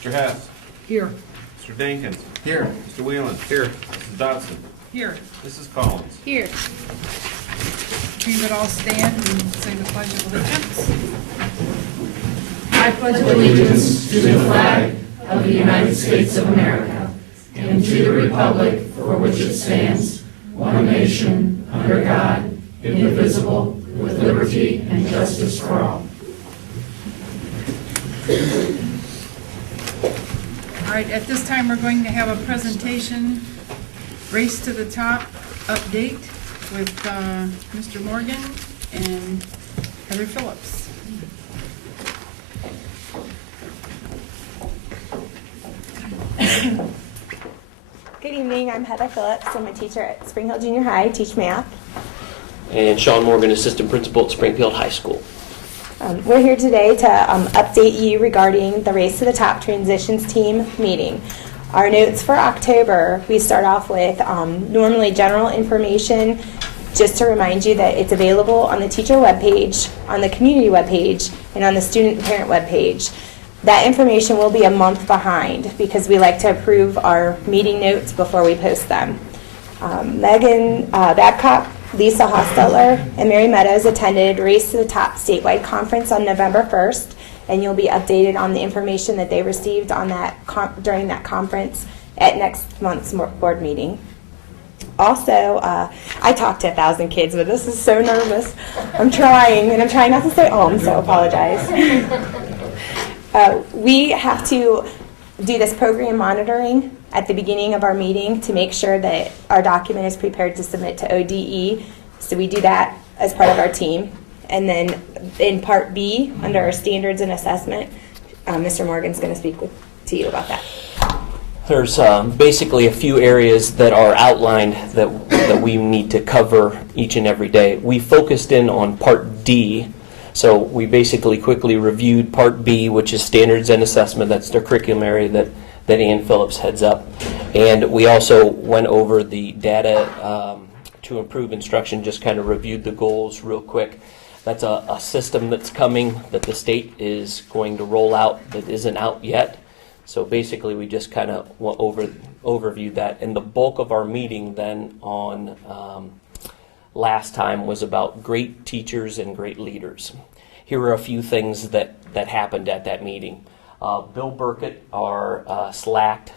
Mr. Hess. Here. Mr. Dinkins. Here. Mr. Whelan. Here. Mrs. Dodson. Here. Mrs. Collins. Here. We would all stand and say the Pledge of Allegiance. I pledge allegiance to the flag of the United States of America and to the republic for which it stands, one nation, under God, indivisible, with liberty and justice for all. All right, at this time, we're going to have a presentation, Race to the Top update with Mr. Morgan and Heather Phillips. Good evening, I'm Heather Phillips. I'm a teacher at Spring Hill Junior High, I teach math. And Sean Morgan, Assistant Principal at Springfield High School. We're here today to update you regarding the Race to the Top Transitions Team meeting. Our notes for October, we start off with normally general information, just to remind you that it's available on the teacher webpage, on the community webpage, and on the student and parent webpage. That information will be a month behind because we like to approve our meeting notes before we post them. Megan Babcock, Lisa Hostetler, and Mary Meadows attended Race to the Top statewide conference on November 1st, and you'll be updated on the information that they received on that during that conference at next month's board meeting. Also, I talked to 1,000 kids, but this is so nervous. I'm trying, and I'm trying not to say so apologize. We have to do this program monitoring at the beginning of our meeting to make sure that our document is prepared to submit to ODE. So we do that as part of our team. And then in Part B, under our standards and assessment, Mr. Morgan's going to speak to you about that. There's basically a few areas that are outlined that we need to cover each and every day. We focused in on Part D. So we basically quickly reviewed Part B, which is standards and assessment. That's the curriculum area that Ann Phillips heads up. And we also went over the data to improve instruction, just kind of reviewed the goals real quick. That's a system that's coming that the state is going to roll out that isn't out yet. So basically we just kind of overviewed that. And the bulk of our meeting then on last time was about great teachers and great leaders. Here are a few things that happened at that meeting. Bill Burkett, our SLACT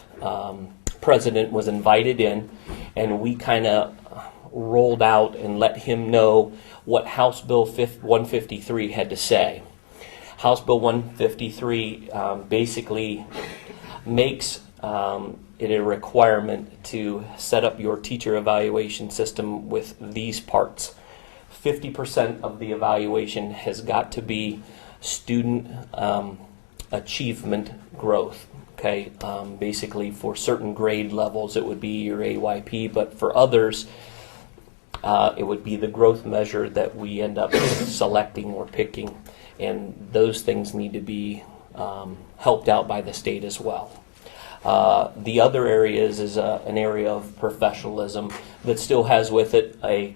president, was invited in, and we kind of rolled out and let him know what House Bill 153 had to say. House Bill 153 basically makes it a requirement to set up your teacher evaluation system with these parts. 50% of the evaluation has got to be student achievement growth. Okay, basically for certain grade levels it would be your AYP, but for others it would be the growth measure that we end up selecting or picking, and those things need to be helped out by the state as well. The other areas is an area of professionalism that still has with it a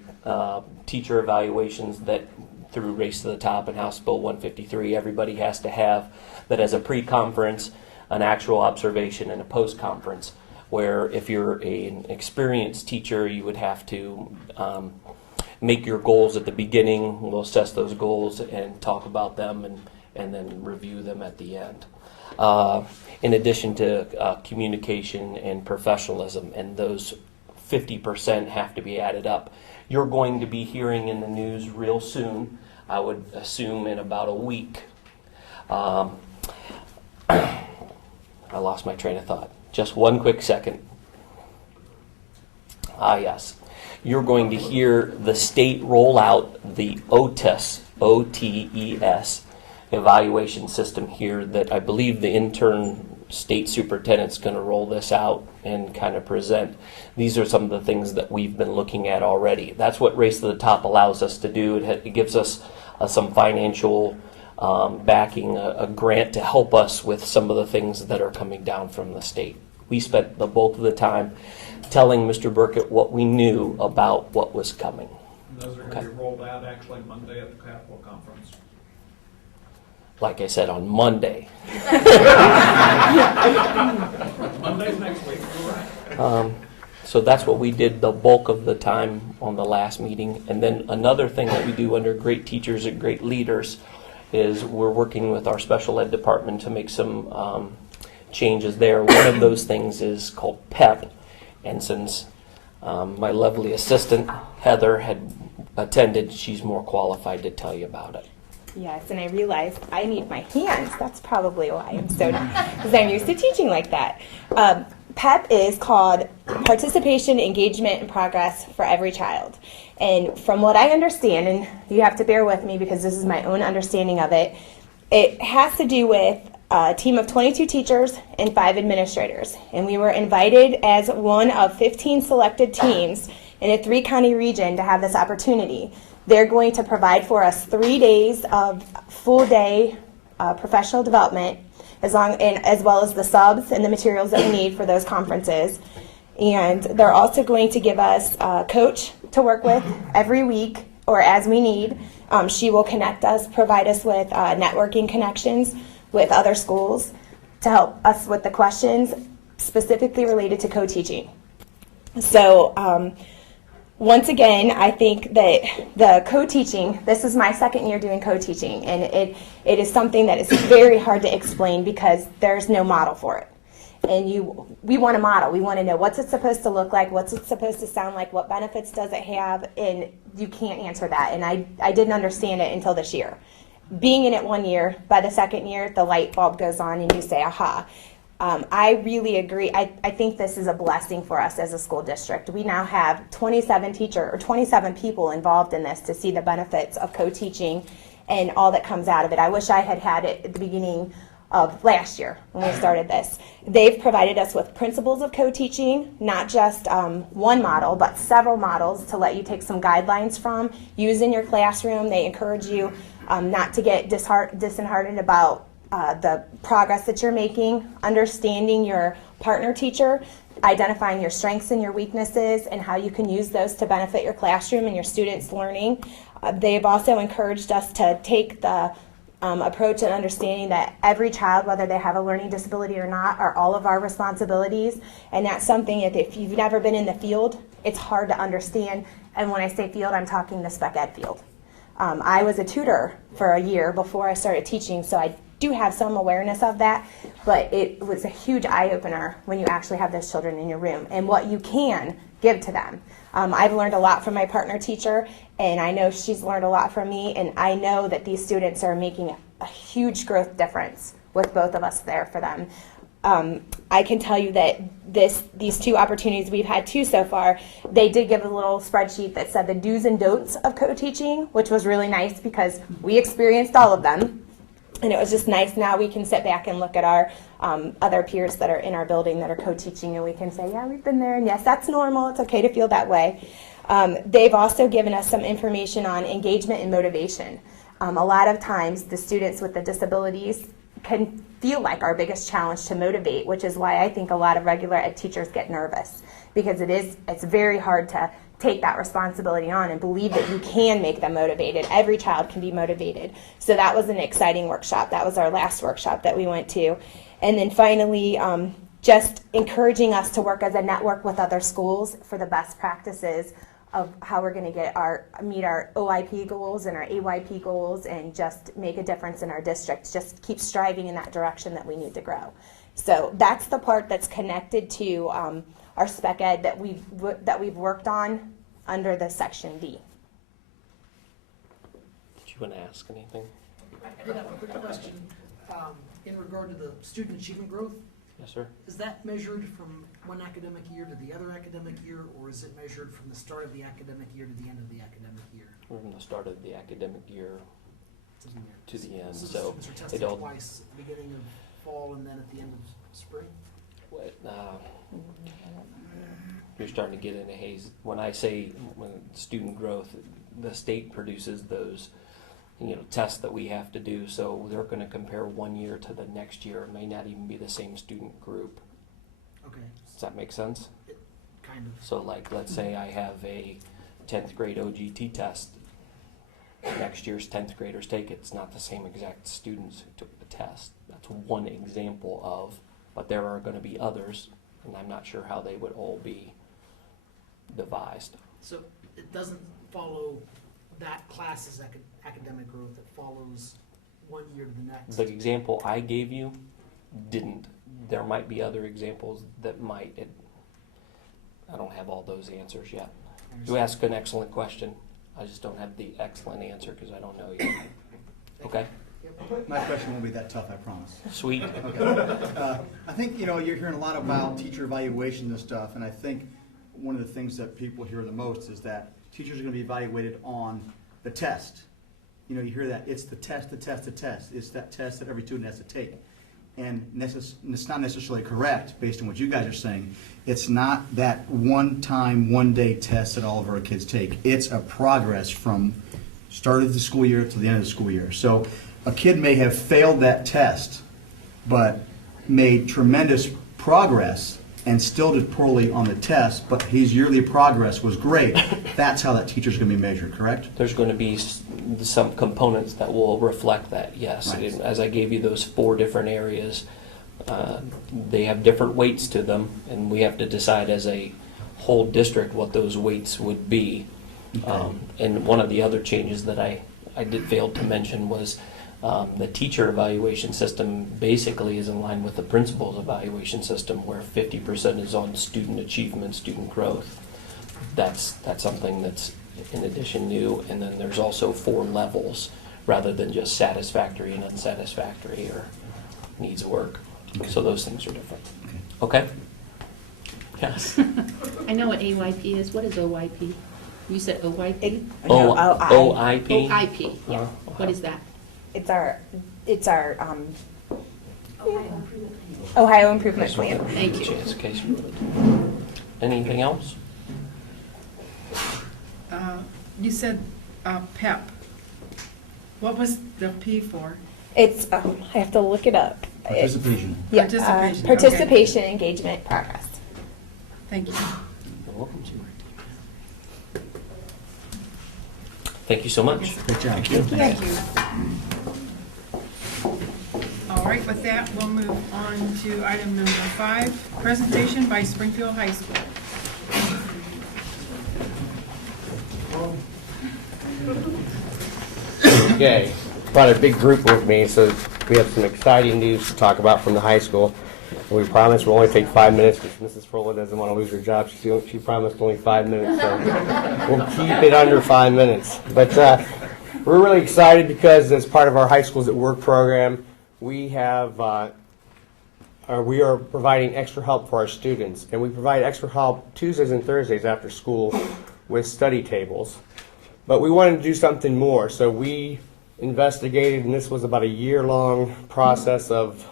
teacher evaluations that through Race to the Top and House Bill 153 everybody has to have that as a pre-conference, an actual observation, and a post-conference, where if you're an experienced teacher you would have to make your goals at the beginning. We'll assess those goals and talk about them and then review them at the end. In addition to communication and professionalism, and those 50% have to be added up. You're going to be hearing in the news real soon, I would assume in about a week. I lost my train of thought. Just one quick second. Yes. You're going to hear the state roll out the OTES, O-T-E-S, evaluation system here that I believe the intern state superintendent's going to roll this out and kind of present. These are some of the things that we've been looking at already. That's what Race to the Top allows us to do. It gives us some financial backing, a grant to help us with some of the things that are coming down from the state. We spent the bulk of the time telling Mr. Burkett what we knew about what was coming. And those are going to be rolled out actually Monday at the Capitol Conference. Like I said, on Monday. Monday's next week, all right. So that's what we did the bulk of the time on the last meeting. And then another thing that we do under Great Teachers and Great Leaders is we're working with our special ed department to make some changes there. One of those things is called PEP. And since my lovely assistant, Heather, had attended, she's more qualified to tell you about it. Yes, and I realized I need my hands. That's probably why I'm so, because I'm used to teaching like that. PEP is called Participation, Engagement, and Progress for Every Child. And from what I understand, and you have to bear with me because this is my own understanding of it, it has to do with a team of 22 teachers and 5 administrators. And we were invited as one of 15 selected teams in a 3-county region to have this opportunity. They're going to provide for us 3 days of full-day professional development, as well as the subs and the materials that we need for those conferences. And they're also going to give us a coach to work with every week or as we need. She will connect us, provide us with networking connections with other schools to help us with the questions specifically related to co-teaching. So once again, I think that the co-teaching, this is my second year doing co-teaching, and it is something that is very hard to explain because there's no model for it. And we want a model. We want to know what's it supposed to look like, what's it supposed to sound like, what benefits does it have, and you can't answer that. And I didn't understand it until this year. Being in it 1 year, by the second year, the light bulb goes on and you say, aha. I really agree. I think this is a blessing for us as a school district. We now have 27 people involved in this to see the benefits of co-teaching and all that comes out of it. I wish I had had it at the beginning of last year when we started this. They've provided us with principles of co-teaching, not just one model, but several models to let you take some guidelines from, use in your classroom. They encourage you not to get disheartened about the progress that you're making, understanding your partner teacher, identifying your strengths and your weaknesses, and how you can use those to benefit your classroom and your students' learning. They've also encouraged us to take the approach and understanding that every child, whether they have a learning disability or not, are all of our responsibilities. And that's something, if you've never been in the field, it's hard to understand. And when I say field, I'm talking the spec ed field. I was a tutor for a year before I started teaching, so I do have some awareness of that, but it was a huge eye-opener when you actually have those children in your room and what you can give to them. I've learned a lot from my partner teacher, and I know she's learned a lot from me, and I know that these students are making a huge growth difference with both of us there for them. I can tell you that these 2 opportunities, we've had 2 so far, they did give a little spreadsheet that said the do's and don'ts of co-teaching, which was really nice because we experienced all of them. And it was just nice. Now we can sit back and look at our other peers that are in our building that are co-teaching, and we can say, yeah, we've been there, and yes, that's normal. It's okay to feel that way. They've also given us some information on engagement and motivation. A lot of times the students with the disabilities can feel like our biggest challenge to motivate, which is why I think a lot of regular ed teachers get nervous, because it's very hard to take that responsibility on and believe that you can make them motivated. Every child can be motivated. So that was an exciting workshop. That was our last workshop that we went to. And then finally, just encouraging us to work as a network with other schools for the best practices of how we're going to meet our OIP goals and our AYP goals and just make a difference in our district. Just keep striving in that direction that we need to grow. So that's the part that's connected to our spec ed that we've worked on under the section D. Did you want to ask anything? I did have a quick question in regard to the student achievement growth. Yes, sir. Is that measured from one academic year to the other academic year, or is it measured from the start of the academic year to the end of the academic year? From the start of the academic year to the end. So So students are it tested all, twice, at the beginning of fall and then at the end of spring? you're starting to get in a haze. When I say student growth, the state produces those tests that we have to do, so they're going to compare 1 year to the next year. It may not even be the same student group. Okay. Does that make sense? Kind of. So like, let's say I have a 10th grade OGT test. Next year's 10th graders take it. It's not the same exact students who took the test. That's one example of but there are going to be others, and I'm not sure how they would all be devised. So it doesn't follow that class's academic growth, it follows one year to the next. The example I gave you didn't. There might be other examples that might. I don't have all those answers yet. You ask an excellent question. I just don't have the excellent answer because I don't know yet. Okay? My question won't be that tough, I promise. Sweet. I think, you're hearing a lot about teacher evaluation and stuff, and I think one of the things that people hear the most is that teachers are going to be evaluated on the test. You hear that, it's the test, the test, the test. It's that test that every student has to take. And it's not necessarily correct, based on what you guys are saying. It's not that one-time, one-day test that all of our kids take. It's a progress from start of the school year to the end of the school year. So a kid may have failed that test, but made tremendous progress and still did poorly on the test, but his yearly progress was great. That's how that teacher's going to be measured, correct? There's going to be some components that will reflect that, yes. Right. As I gave you those 4 different areas, they have different weights to them, and we have to decide as a whole district what those weights would be. Okay. And one of the other changes that I did fail to mention was the teacher evaluation system basically is in line with the principal's evaluation system, where 50% is on student achievement, student growth. That's something that's in addition new, and then there's also 4 levels rather than just satisfactory and unsatisfactory or needs work. So those things are different. Okay? Yes. I know what AYP is. What is OYP? You said OYP? OIP? OIP, yeah. Uh, What is that? It's our Ohio Improvement Plan. Thank you. Chance, case really. Anything else? You said PEP. What was the P for? It's I have to look it up. Participation. Yeah, Participation, okay. participation, engagement, progress. Thank you. You're welcome to. Thank you so much. Good job. Thank you. All right, with that, we'll move on to item number 5, presentation by Springfield High School. Okay, brought a big group with me, so we have some exciting news to talk about from the high school. And we promised we'll only take 5 minutes, because Mrs. Frola doesn't want to lose her job. She promised only 5 minutes, so we'll keep it under 5 minutes. But we're really excited because as part of our High Schools at Work program, we are providing extra help for our students. And we provide extra help Tuesdays and Thursdays after school with study tables. But we wanted to do something more, so we investigated, and this was about a year-long process of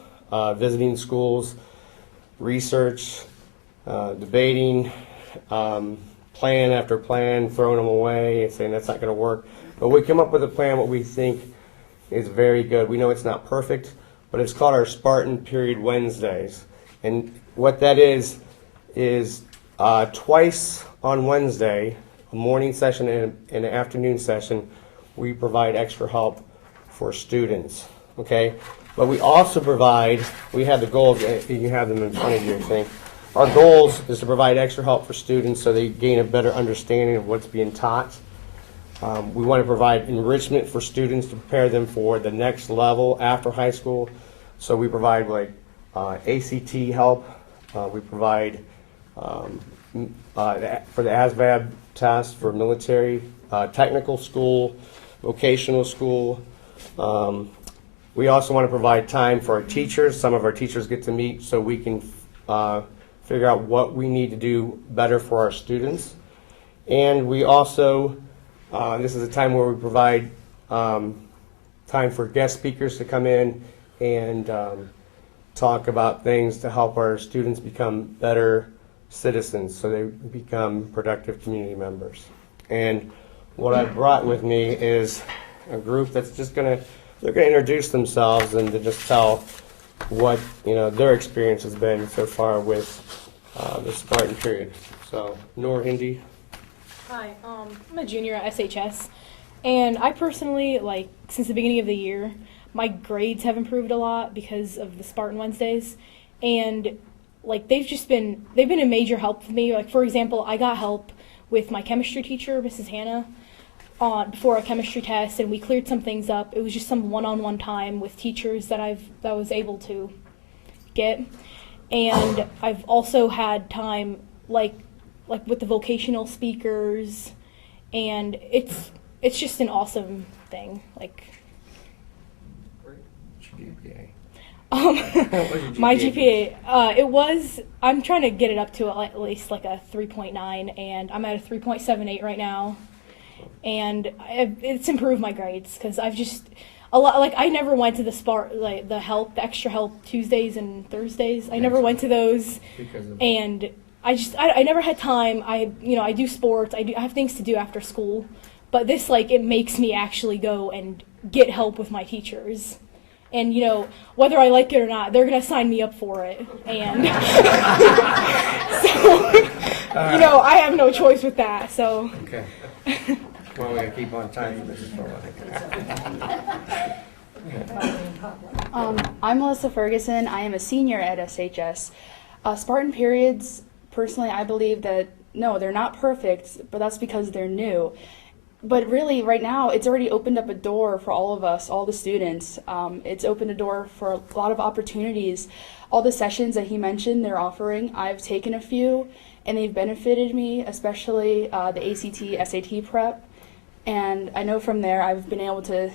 visiting schools, research, debating, plan after plan, throwing them away and saying that's not going to work. But we come up with a plan what we think is very good. We know it's not perfect, but it's called our Spartan Period Wednesdays. And what that is twice on Wednesday, a morning session and an afternoon session, we provide extra help for students, okay? But we also provide, we have the goals, you have them in front of you, I think. Our goals is to provide extra help for students so they gain a better understanding of what's being taught. We want to provide enrichment for students to prepare them for the next level after high school. So we provide like ACT help. We provide for the ASVAB test for military, technical school, vocational school. We also want to provide time for our teachers. Some of our teachers get to meet so we can figure out what we need to do better for our students. And we also, this is a time where we provide time for guest speakers to come in and talk about things to help our students become better citizens so they become productive community members. And what I brought with me is a group that's just they're gonna introduce themselves and to just tell what their experience has been so far with the Spartan period. So Noor Hindi. Hi, I'm a junior at SHS, and I personally, since the beginning of the year, my grades have improved a lot because of the Spartan Wednesdays, and like they've been a major help for me. Like, for example, I got help with my chemistry teacher, Mrs. Hannah, before a chemistry test, and we cleared some things up. It was just some one-on-one time with teachers that I was able to get, and I've also had time like with the vocational speakers, and it's just an awesome thing. Like, my GPA, I'm trying to get it up to at least like a 3.9, and I'm at a 3.78 right now. And it's improved my grades because I've just a lot, like I never went to the extra help Tuesdays and Thursdays. I never went to those, and I never had time. I do sports. I have things to do after school, but this, like, it makes me actually go and get help with my teachers. And, whether I like it or not, they're going to sign me up for it. And so, I have no choice with that. So. Okay. Well, we gotta keep on time for Mrs. Fuller. I'm Melissa Ferguson. I am a senior at SHS. Spartan periods, personally, I believe that, no, they're not perfect, but that's because they're new. But really, right now, it's already opened up a door for all of us, all the students. It's opened a door for a lot of opportunities. All the sessions that he mentioned they're offering, I've taken a few, and they've benefited me, especially the ACT, SAT prep. And I know from there I've been able to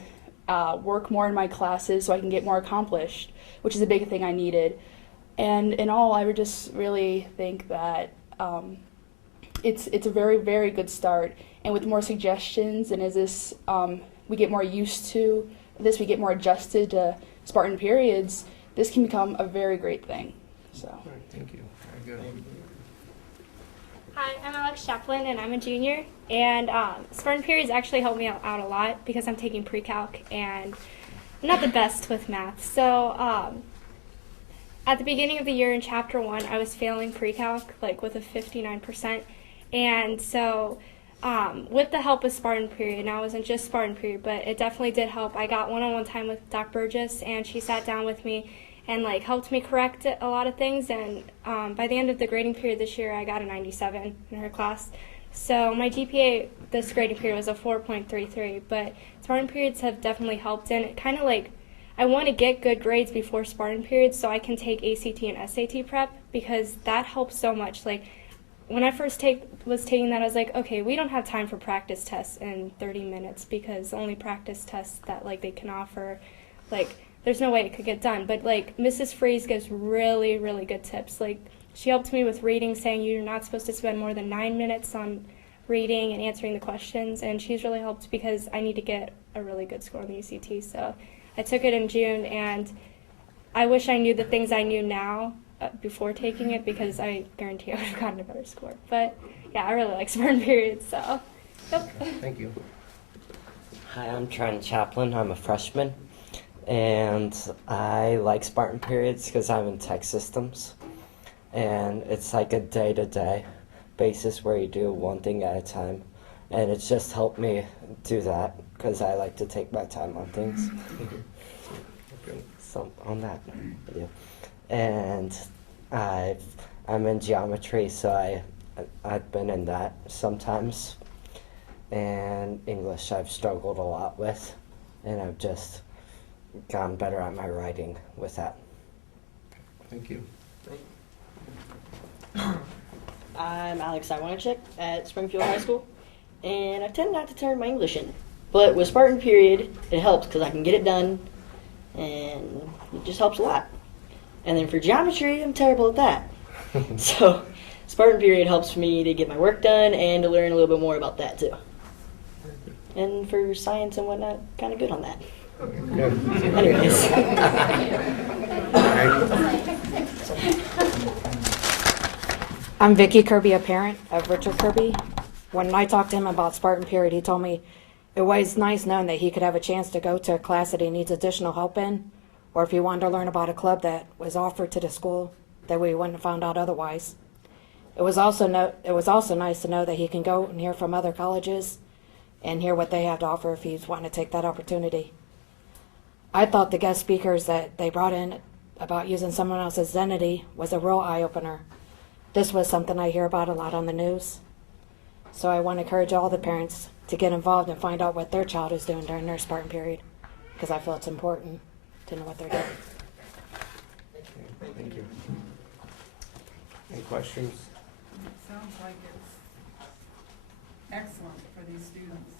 work more in my classes so I can get more accomplished, which is a big thing I needed. And in all, I would just really think that it's a very, very good start. And with more suggestions, and as this we get more used to this, we get more adjusted to Spartan periods, this can become a very great thing. So. All right, thank you. Very good. Hi, I'm Alex Chaplin, and I'm a junior. And Spartan periods actually helped me out a lot because I'm taking pre-calc, and I'm not the best with math. So at the beginning of the year in Chapter 1, I was failing pre-calc, like with a 59%. And so with the help of Spartan period, now it wasn't just Spartan period, but it definitely did help. I got one-on-one time with Doc Burgess, and she sat down with me and like helped me correct a lot of things. And by the end of the grading period this year, I got a 97 in her class. So my GPA this grading period was a 4.33, but Spartan periods have definitely helped. And it kind of like, I want to get good grades before Spartan periods so I can take ACT and SAT prep, because that helps so much. Like, when I first was taking that, I was like, okay, we don't have time for practice tests in 30 minutes because the only practice tests that like they can offer, like, there's no way it could get done. But like Mrs. Freeze gives really, really good tips. Like, she helped me with reading, saying you're not supposed to spend more than 9 minutes on reading and answering the questions, and she's really helped because I need to get a really good score on the UCT. So I took it in June, and I wish I knew the things I knew now before taking it, because I guarantee I would have gotten a better score. But yeah, I really like Spartan periods, so yep. Thank you. Hi, I'm Trent Chaplin. I'm a freshman, and I like Spartan periods because I'm in tech systems, and it's like a day-to-day basis where you do one thing at a time, and it's just helped me do that because I like to take my time on things. So on that video. And I'm in geometry, so I've been in that sometimes. And English I've struggled a lot with, and I've just gotten better at my writing with that. Thank you. I'm Alex Iwanchik at Springfield High School, and I tend not to turn my English in. But with Spartan period, it helps because I can get it done, and it just helps a lot. And then for geometry, I'm terrible at that. So Spartan period helps me to get my work done and to learn a little bit more about that too. And for science and whatnot, kind of good on that. Good. Anyways. I'm Vicky Kirby, a parent of Richard Kirby. When I talked to him about Spartan period, he told me it was nice knowing that he could have a chance to go to a class that he needs additional help in, or if he wanted to learn about a club that was offered to the school that we wouldn't have found out otherwise. It was also nice to know that he can go and hear from other colleges and hear what they have to offer if he's wanting to take that opportunity. I thought the guest speakers that they brought in about using someone else's identity was a real eye-opener. This was something I hear about a lot on the news. So I want to encourage all the parents to get involved and find out what their child is doing during their Spartan period, because I feel it's important to know what they're doing. Thank you. Any questions? It sounds like it's excellent for these students.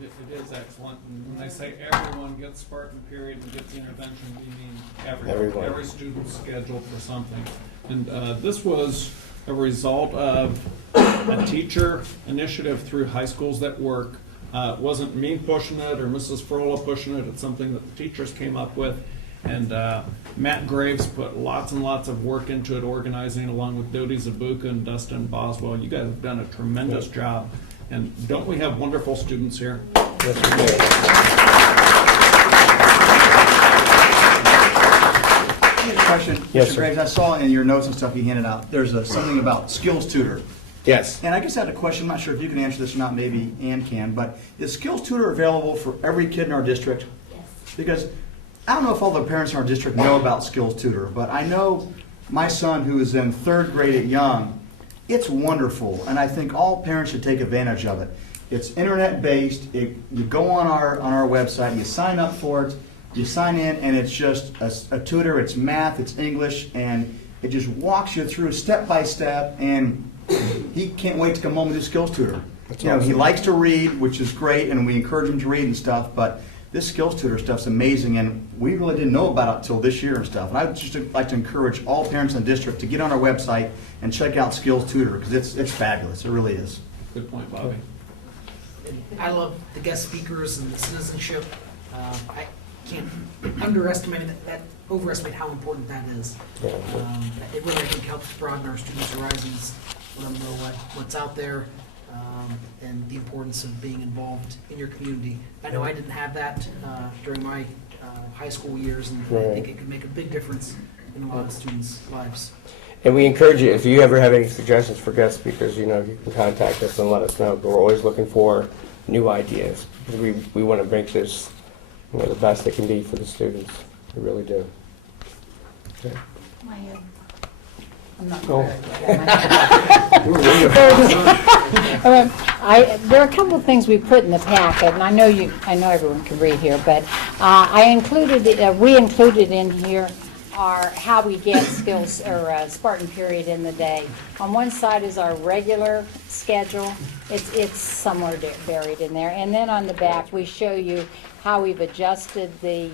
It is excellent. And when they say everyone gets Spartan period and gets intervention, we mean everyone. Every student's scheduled for something. And this was a result of a teacher initiative through High Schools That Work. It wasn't me pushing it or Mrs. Frola pushing it. It's something that the teachers came up with. And Matt Graves put lots and lots of work into it, organizing along with Dodie Zabuka and Dustin Boswell. You guys have done a tremendous job. And don't we have wonderful students here? Yes, we do. Question, Yes, Mr. sir. Graves, I saw in your notes and stuff you handed out, there's something about skills tutor. Yes. And I just had a question, I'm not sure if you can answer this or not, maybe Ann can, but is skills tutor available for every kid in our district? Yes. Because I don't know if all the parents in our district know about skills tutor, but I know my son who is in 3rd grade at Young, it's wonderful, and I think all parents should take advantage of it. It's internet-based, you go on our website, you sign up for it, you sign in, and it's just a tutor, it's math, it's English, and it just walks you through step by step, and he can't wait to come home and do skills tutor. You know, he likes to read, which is great, and we encourage him to read and stuff, but this skills tutor stuff's amazing, and we really didn't know about it until this year and stuff. And I'd just like to encourage all parents in the district to get on our website and check out skills tutor, because it's fabulous, it really is. Good point, Bobby. I love the guest speakers and the citizenship. I can't underestimate overestimate how important that is. It really, I think, helps broaden our students' horizons, let them know what's out there, and the importance of being involved in your community. I know I didn't have that during my high school years, and I think it could make a big difference in a lot of students' lives. And we encourage you, if you ever have any suggestions for guest speakers, you can contact us and let us know. But we're always looking for new ideas. We want to make this the best it can be for the students. We really do. Okay. I'm not Oh. There are a couple of things we put in the packet, and I know everyone can read here, but we included in here are how we get skills or Spartan period in the day. On one side is our regular schedule. It's somewhere buried in there, and then on the back we show you how we've adjusted the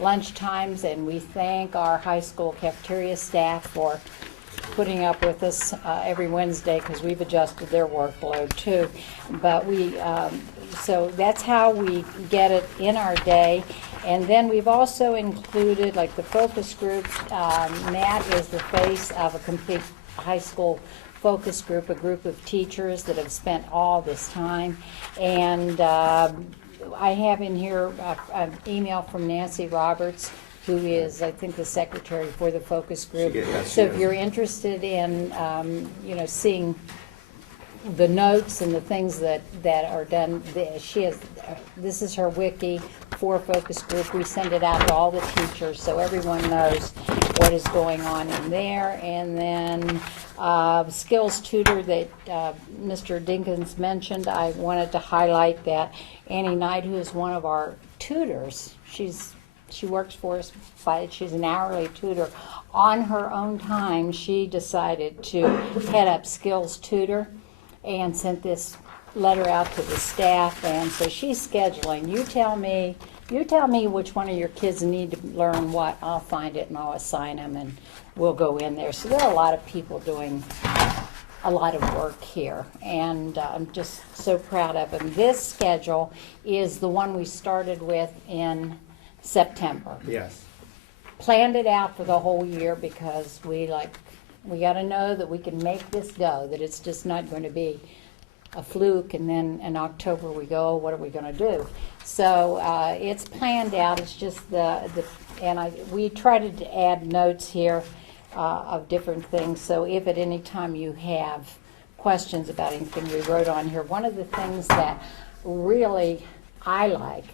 lunch times, and we thank our high school cafeteria staff for putting up with us every Wednesday, because we've adjusted their workload too. But so that's how we get it in our day. And then we've also included, like, the focus groups. Matt is the face of a complete high school focus group, a group of teachers that have spent all this time. And I have in here an email from Nancy Roberts, who is, I think, the secretary for the focus group. So if you're interested in, seeing the notes and the things that are done, this is her wiki for focus group. We send it out to all the teachers so everyone knows what is going on in there. And then skills tutor that Mr. Dinkins mentioned, I wanted to highlight that Annie Knight, who is one of our tutors, she works for us, she's an hourly tutor. On her own time, she decided to head up skills tutor and sent this letter out to the staff, and so she's scheduling. You tell me which one of your kids need to learn what. I'll find it and I'll assign them, and we'll go in there. So there are a lot of people doing a lot of work here, and I'm just so proud of them. This schedule is the one we started with in September. Yes. Planned it out for the whole year because we got to know that we can make this go, that it's just not going to be a fluke and then in October we go, oh, what are we going to do? So it's planned out. It's just we tried to add notes here of different things. So if at any time you have questions about anything we wrote on here, one of the things that really I like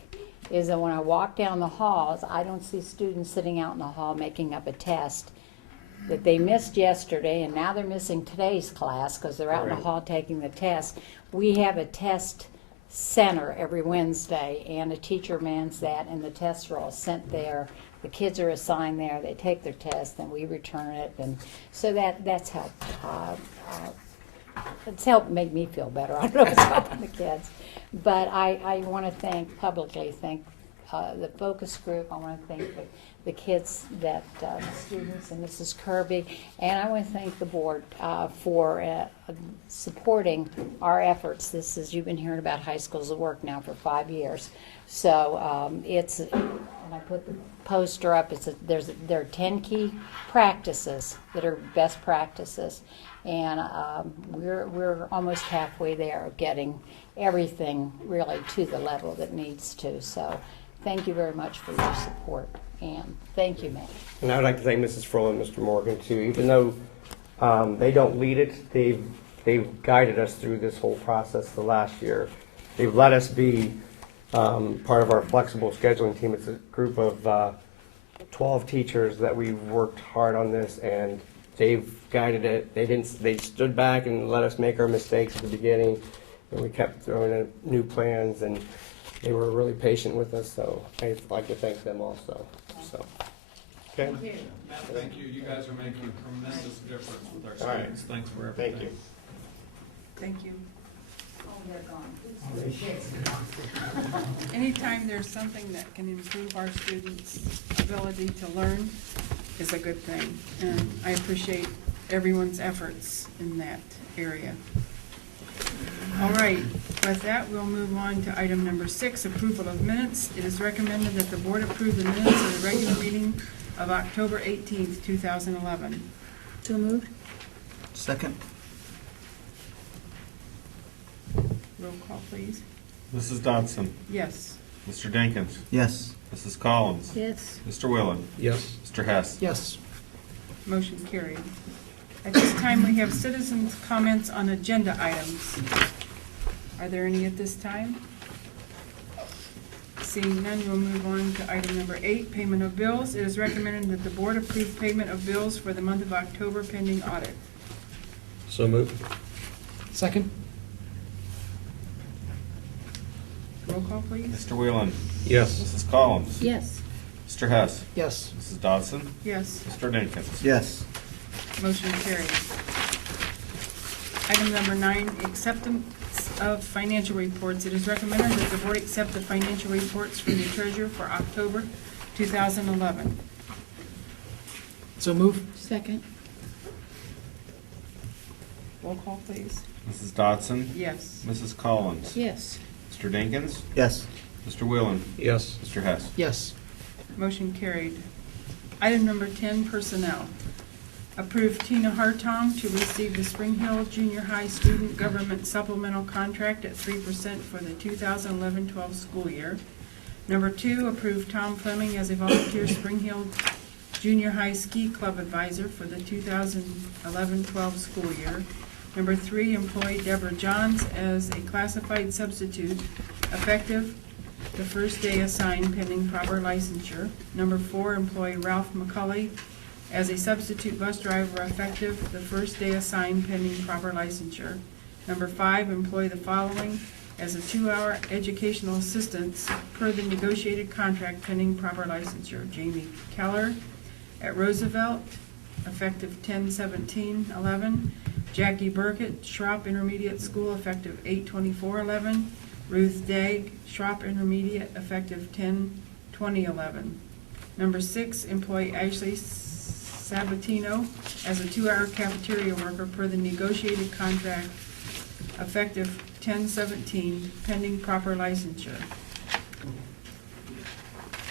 is that when I walk down the halls, I don't see students sitting out in the hall making up a test that they missed yesterday, and now they're missing today's class because they're out in the Right. hall taking the test. We have a test center every Wednesday, and a teacher mans that, and the tests are all sent there. The kids are assigned there, they take their test, and we return it, and so that's helped. It's helped make me feel better. I don't know if it's helping the kids. But I want to publicly thank the focus group. I want to thank the kids, the students, and Mrs. Kirby. And I want to thank the board for supporting our efforts. You've been hearing about High Schools at Work now for 5 years. So and I put the poster up. There are 10 key practices that are best practices. And we're almost halfway there of getting everything really to the level that needs to. So thank you very much for your support, and thank you, Matt. And I would like to thank Mrs. Furl and Mr. Morgan too. Even though they don't lead it, they've guided us through this whole process the last year. They've let us be part of our flexible scheduling team. It's a group of 12 teachers that we've worked hard on this, and they've guided it. They stood back and let us make our mistakes at the beginning, and we kept throwing in new plans, and they were really patient with us. So I'd like to thank them also. So, okay. Matt, thank you. You guys are making a tremendous difference with our All right. students. Thanks for everything. Thank you. Thank you. Oh, they're gone. Anytime there's something that can improve our students' ability to learn is a good thing. And I appreciate everyone's efforts in that area. All right, with that, we'll move on to item number 6, approval of minutes. It is recommended that the board approve the minutes of the regular meeting of October 18th, 2011. So moved. Second? Roll call, please. Mrs. Dodson. Yes. Mr. Dinkins. Yes. Mrs. Collins. Yes. Mr. Willen. Yes. Mr. Hess. Yes. Motion carried. At this time, we have citizens' comments on agenda items. Are there any at this time? Seeing none, we'll move on to item number 8, payment of bills. It is recommended that the board approve payment of bills for the month of October pending audit. So moved. Second? Roll call, please. Mr. Whelan. Yes. Mrs. Collins. Yes. Mr. Hess. Yes. Mrs. Dodson. Yes. Mr. Dinkins. Yes. Motion carried. Item number 9, acceptance of financial reports. It is recommended that the board accept the financial reports from the treasurer for October 2011. So move? Second. Roll call, please. Mrs. Dodson. Yes. Mrs. Collins. Yes. Mr. Dinkins. Yes. Mr. Whelan. Yes. Mr. Hess. Yes. Motion carried. Item number 10, personnel. Approve Tina Hartong to receive the Spring Hill Junior High Student Government Supplemental Contract at 3% for the 2011-12 school year. Number 2, approve Tom Fleming as a volunteer Spring Hill Junior High Ski Club Advisor for the 2011-12 school year. Number 3, employ Deborah Johns as a classified substitute effective the first day assigned pending proper licensure. Number 4, employ Ralph McCulley as a substitute bus driver effective the first day assigned pending proper licensure. Number 5, employ the following as a 2-hour educational assistance per the negotiated contract pending proper licensure. Jamie Keller at Roosevelt, effective 10/17/11. Jackie Burkett, Schropp Intermediate School, effective 8/24/11. Ruth Dagg, Schropp Intermediate, effective 10/20/11. Number 6, employ Ashley Sabatino as a 2-hour cafeteria worker per the negotiated contract, effective 10/17, pending proper licensure.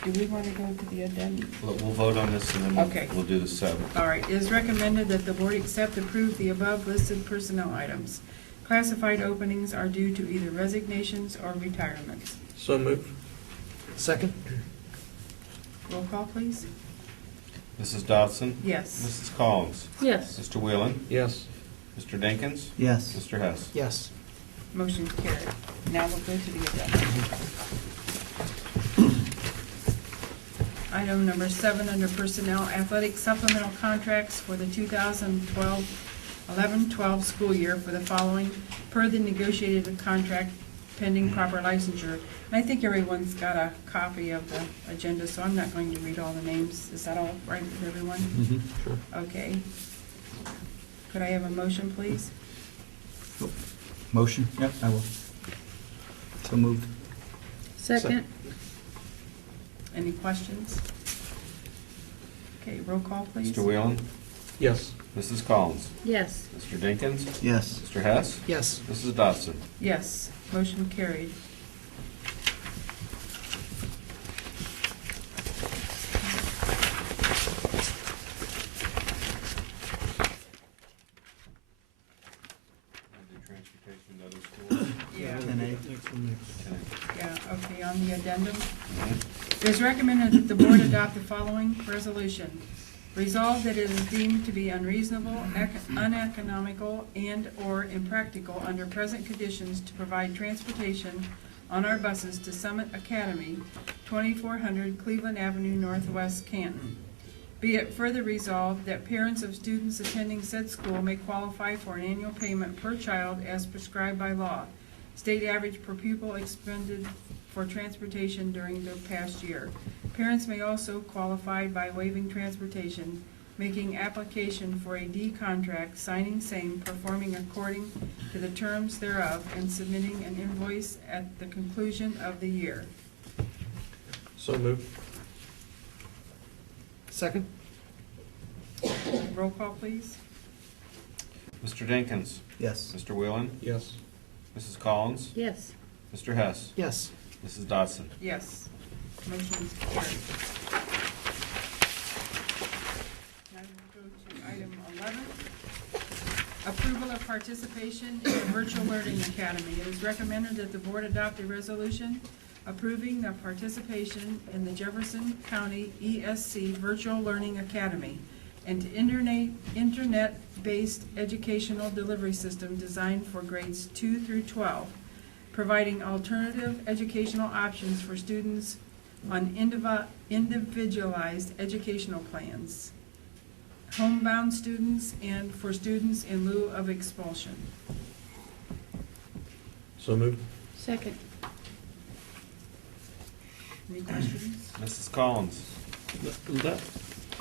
Do we want to go to the addendum? We'll vote on this and then Okay. we'll do the 7. All right, it is recommended that the board accept and approve the above listed personnel items. Classified openings are due to either resignations or retirements. So moved. Second? Roll call, please. Mrs. Dodson. Yes. Mrs. Collins. Yes. Mr. Whelan. Yes. Mr. Dinkins. Yes. Mr. Hess. Yes. Motion carried. Now we'll go to the addendum. Item number 7, under personnel, athletic supplemental contracts for the 2011-12 school year for the following, per the negotiated contract pending proper licensure. And I think everyone's got a copy of the agenda, so I'm not going to read all the names. Is that all right with everyone? Sure. Okay. Could I have a motion, please? Motion? Yep, I will. So moved. Second. Any questions? Okay, roll call, please. Mr. Whelan? Yes. Mrs. Collins? Yes. Mr. Dinkins? Yes. Mr. Hess? Yes. Mrs. Dodson? Yes, motion carried. Transportation to other schools? Yeah. 10A. Yeah, okay, on the addendum. It is recommended that the board adopt the following resolution. Resolved that it is deemed to be unreasonable, uneconomical, and/or impractical under present conditions to provide transportation on our buses to Summit Academy, 2400 Cleveland Avenue Northwest, Canton. Be it further resolved that parents of students attending said school may qualify for an annual payment per child as prescribed by law. State average per pupil expended for transportation during the past year. Parents may also qualify by waiving transportation, making application for a D contract, signing same, performing according to the terms thereof, and submitting an invoice at the conclusion of the year. So moved. Second? Roll call, please. Mr. Dinkins? Yes. Mr. Whelan? Yes. Mrs. Collins? Yes. Mr. Hess? Yes. Mrs. Dodson? Yes. Motion is carried. Now we'll go to item 11. Approval of participation in the Virtual Learning Academy. It is recommended that the board adopt a resolution approving the participation in the Jefferson County ESC Virtual Learning Academy, an internet-based educational delivery system designed for grades 2 through 12, providing alternative educational options for students on individualized educational plans, homebound students, and for students in lieu of expulsion. So moved. Second. Any questions? Mrs. Collins?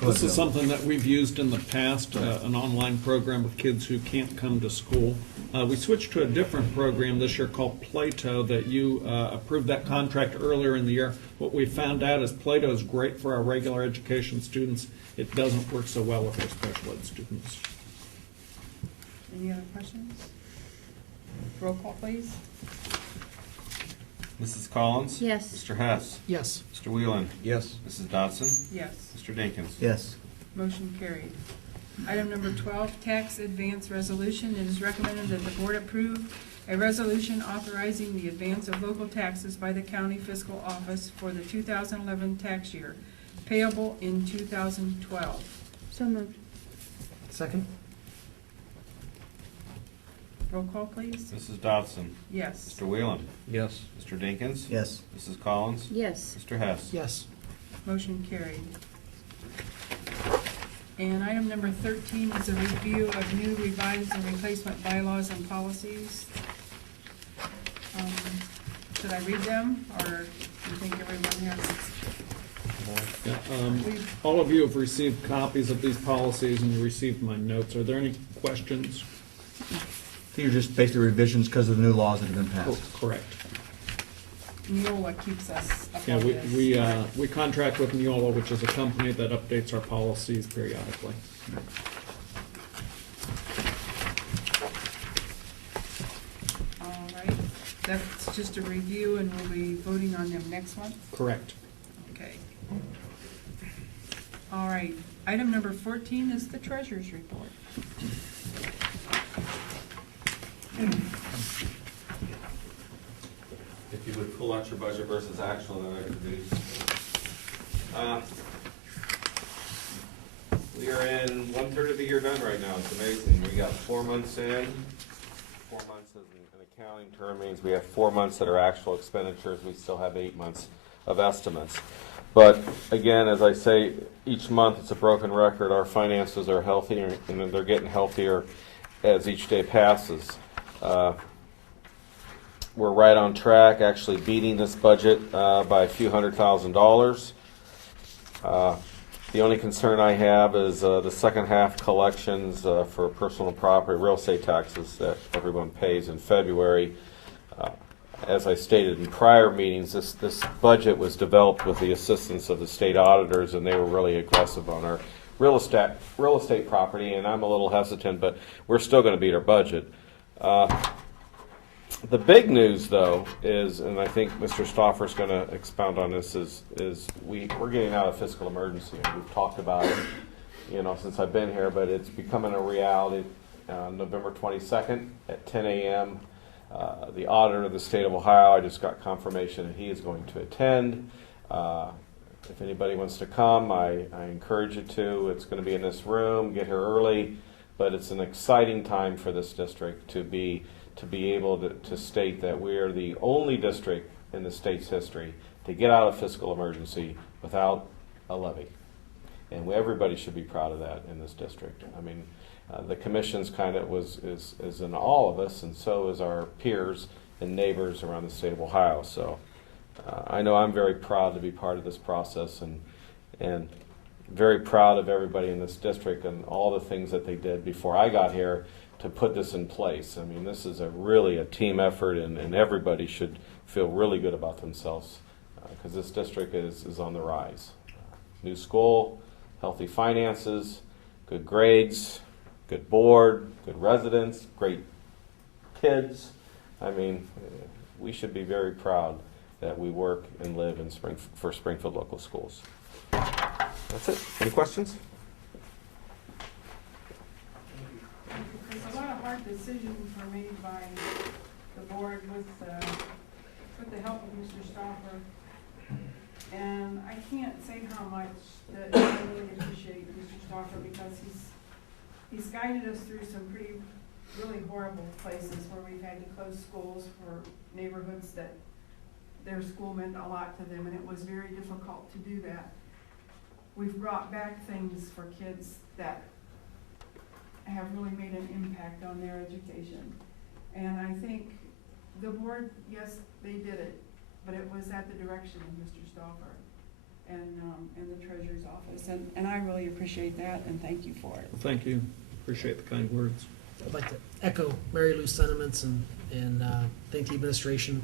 This is something that we've used in the past, an online program with kids who can't come to school. We switched to a different program this year called Plato that you approved that contract earlier in the year. What we found out is Plato is great for our regular education students. It doesn't work so well with our special ed students. Any other questions? Roll call, please. Mrs. Collins? Yes. Mr. Hess? Yes. Mr. Whelan? Yes. Mrs. Dodson? Yes. Mr. Dinkins? Yes. Motion carried. Item number 12, tax advance resolution. It is recommended that the board approve a resolution authorizing the advance of local taxes by the county fiscal office for the 2011 tax year, payable in 2012. So moved. Second? Roll call, please. Mrs. Dodson? Yes. Mr. Whelan? Yes. Mr. Dinkins? Yes. Mrs. Collins? Yes. Mr. Hess? Yes. Motion carried. And item number 13 is a review of new revised and replacement bylaws and policies. Should I read them, or do you think everyone has? Yeah, all of you have received copies of these policies and you received my notes. Are there any questions? These are just basically revisions because of the new laws that have been passed. Correct. Neola keeps us up Yeah, on this. we contract with Neola, which is a company that updates our policies periodically. All right, that's just a review, and we'll be voting on them next month? Correct. Okay. All right, item number 14 is the treasurer's report. If you would pull out your budget versus actual, then I could be. We are in 1/3 of the year done right now. It's amazing. We got 4 months in. 4 months is an accounting term means we have 4 months that are actual expenditures. We still have 8 months of estimates. But again, as I say, each month it's a broken record. Our finances are healthier, and they're getting healthier as each day passes. We're right on track, actually beating this budget by a few $100,000. The only concern I have is the second half collections for personal property, real estate taxes that everyone pays in February. As I stated in prior meetings, this budget was developed with the assistance of the state auditors, and they were really aggressive on our real estate property, and I'm a little hesitant, but we're still going to beat our budget. The big news, though, is, and I think Mr. Stauffer's going to expound on this, is we're getting out of fiscal emergency. We've talked about it, since I've been here, but it's becoming a reality. November 22nd at 10 a.m. The auditor of the state of Ohio, I just got confirmation that he is going to attend. If anybody wants to come, I encourage you to. It's going to be in this room. Get here early, but it's an exciting time for this district to be able to state that we are the only district in the state's history to get out of fiscal emergency without a levy. And everybody should be proud of that in this district. I mean, the commission's kind of is in all of us, and so is our peers and neighbors around the state of Ohio. So I know I'm very proud to be part of this process, and very proud of everybody in this district and all the things that they did before I got here to put this in place. I mean, this is really a team effort, and everybody should feel really good about themselves because this district is on the rise. New school, healthy finances, good grades, good board, good residents, great kids. I mean, we should be very proud that we work and live in for Springfield Local Schools. That's it. Any questions? A lot of hard decisions were made by the board with the help of Mr. Stauffer. And I can't say how much that I really appreciate Mr. Stauffer because he's guided us through some really horrible places where we've had to close schools for neighborhoods that their school meant a lot to them, and it was very difficult to do that. We've brought back things for kids that have really made an impact on their education. And I think the board, yes, they did it, but it was at the direction of Mr. Stauffer and the treasurer's office. And I really appreciate that, and thank you for it. Well, thank you. Appreciate the kind words. I'd like to echo Mary Lou's sentiments and thank the administration.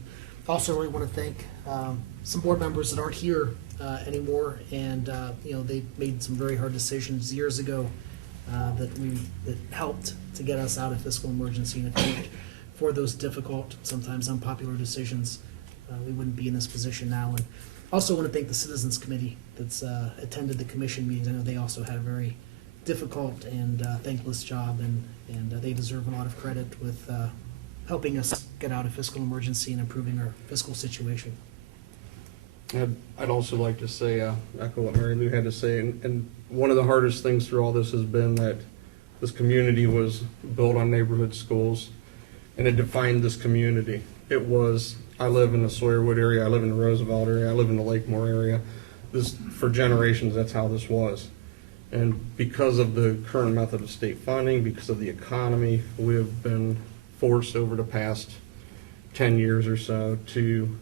Also, really want to thank some board members that aren't here anymore, and they made some very hard decisions years ago that helped to get us out of fiscal emergency. And if not for those difficult, sometimes unpopular decisions, we wouldn't be in this position now. And also want to thank the Citizens Committee that's attended the commission meetings. I know they also had a very difficult and thankless job, and they deserve a lot of credit with helping us get out of fiscal emergency and improving our fiscal situation. I'd also like to say, echo what Mary Lou had to say, and one of the hardest things through all this has been that this community was built on neighborhood schools, and it defined this community. It was, I live in the Sawyerwood area, I live in the Roosevelt area, I live in the Lakemore area. For generations, that's how this was. And because of the current method of state funding, because of the economy, we have been forced over the past 10 years or so to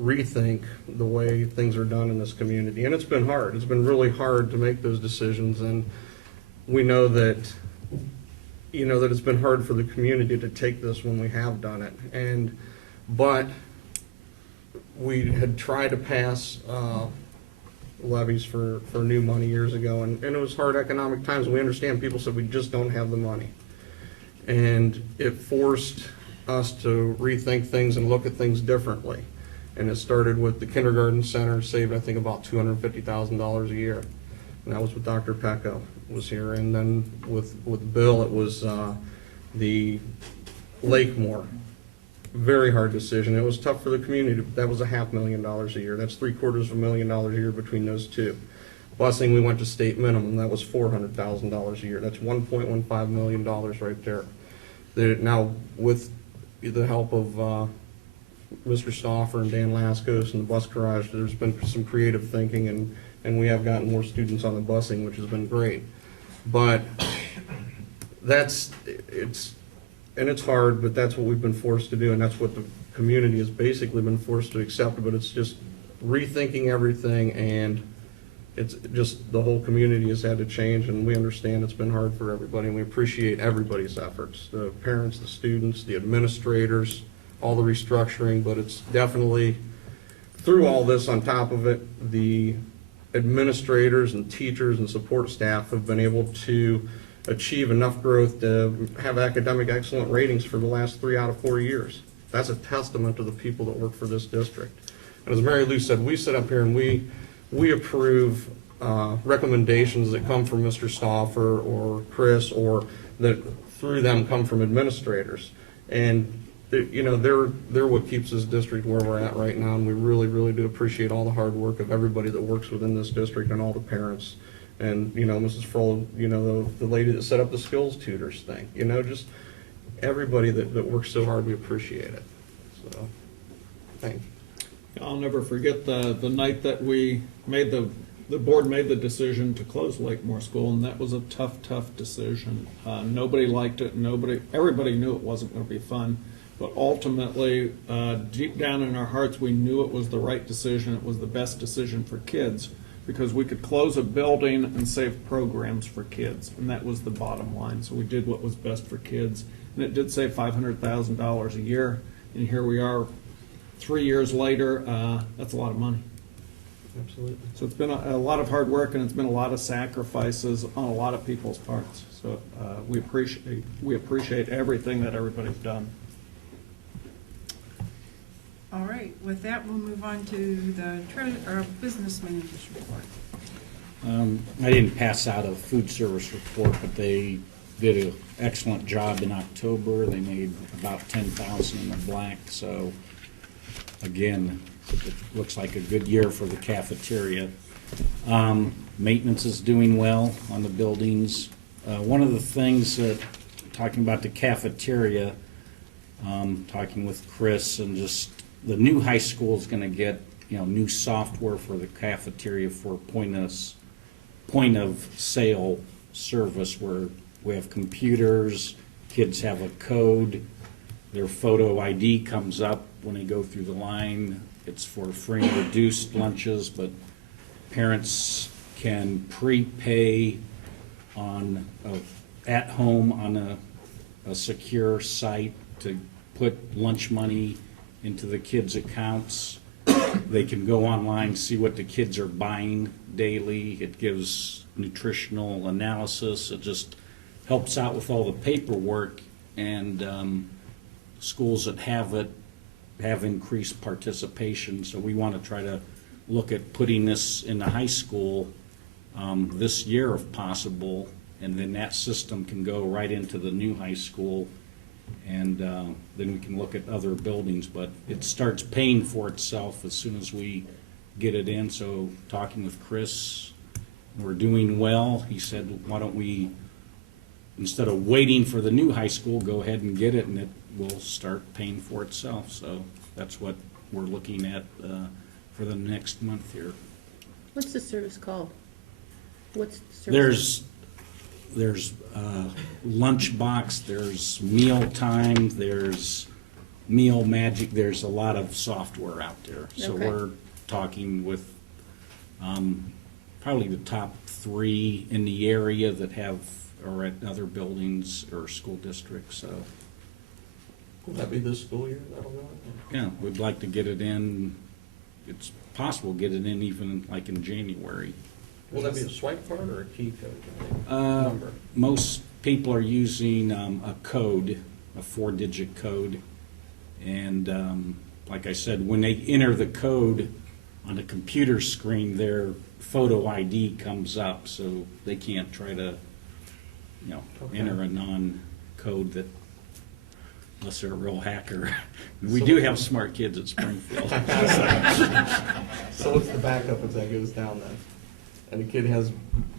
rethink the way things are done in this community. And it's been hard. It's been really hard to make those decisions. And we know that, that it's been hard for the community to take this when we have done it. But we had tried to pass levies for new money years ago, and it was hard economic times. We understand people said we just don't have the money. And it forced us to rethink things and look at things differently. And it started with the kindergarten center, saved I think about $250,000 a year. And that was with Dr. Pecco was here. And then with Bill, it was the Lakemore. Very hard decision. It was tough for the community. That was $500,000 a year. That's $750,000 a year between those two. Busing, we went to state minimum. That was $400,000 a year. That's $1.15 million right there. Now, with the help of Mr. Stauffer and Dan Laskos and the bus garage, there's been some creative thinking, and we have gotten more students on the busing, which has been great. But it's hard, but that's what we've been forced to do, and that's what the community has basically been forced to accept. But it's just rethinking everything, and it's just the whole community has had to change, and we understand it's been hard for everybody, and we appreciate everybody's efforts, the parents, the students, the administrators, all the restructuring. But it's definitely, through all this, on top of it, the administrators and teachers and support staff have been able to achieve enough growth to have academic excellent ratings for the last 3 out of 4 years. That's a testament to the people that work for this district. And as Mary Lou said, we sit up here and we approve recommendations that come from Mr. Stauffer or Chris, or that through them come from administrators. And they're what keeps this district where we're at right now, and we really, really do appreciate all the hard work of everybody that works within this district and all the parents. And, Mrs. Frohl, the lady that set up the skills tutors thing, just everybody that works so hard, we appreciate it. So, thank you. I'll never forget the night that we made the board made the decision to close Lakemore School, and that was a tough decision. Nobody liked it. Everybody knew it wasn't going to be fun. But ultimately, deep down in our hearts, we knew it was the right decision. It was the best decision for kids, because we could close a building and save programs for kids, and that was the bottom line. So we did what was best for kids, and it did save $500,000 a year. And here we are, 3 years later. That's a lot of money. Absolutely. So it's been a lot of hard work, and it's been a lot of sacrifices on a lot of people's parts. So we appreciate everything that everybody's done. All right, with that, we'll move on to the business manager's report. I didn't pass out a food service report, but they did an excellent job in October. They made about 10,000 in the black. So again, it looks like a good year for the cafeteria. Maintenance is doing well on the buildings. One of the things that, talking about the cafeteria, talking with Chris, and just the new high school is going to get new software for the cafeteria for point of sale service, where we have computers, kids have a code, their photo ID comes up when they go through the line. It's for free and reduced lunches, but parents can prepay at home on a secure site to put lunch money into the kids' accounts. They can go online, see what the kids are buying daily. It gives nutritional analysis. It just helps out with all the paperwork, and schools that have it have increased participation. So we want to try to look at putting this in the high school this year if possible, and then that system can go right into the new high school, and then we can look at other buildings. But it starts paying for itself as soon as we get it in. So talking with Chris, we're doing well. He said, why don't we, instead of waiting for the new high school, go ahead and get it, and it will start paying for itself. So that's what we're looking at for the next month here. What's the service called? What's the service? There's Lunchbox, there's Mealtime, there's Meal Magic. There's a lot of software out there. So Okay. we're talking with probably the top 3 in the area that are at other buildings or school districts. So Will that be this school year? That'll go in? yeah, we'd like to get it in. It's possible to get it in even like in January. Will that be a swipe card or a key code? Number? Most people are using a code, a 4-digit code, and like I said, when they enter the code on a computer screen, their photo ID comes up, so they can't try to, enter a non-code that, unless they're a real hacker. We do have smart kids at Springfield. So what's the backup if that goes down then? And the kid has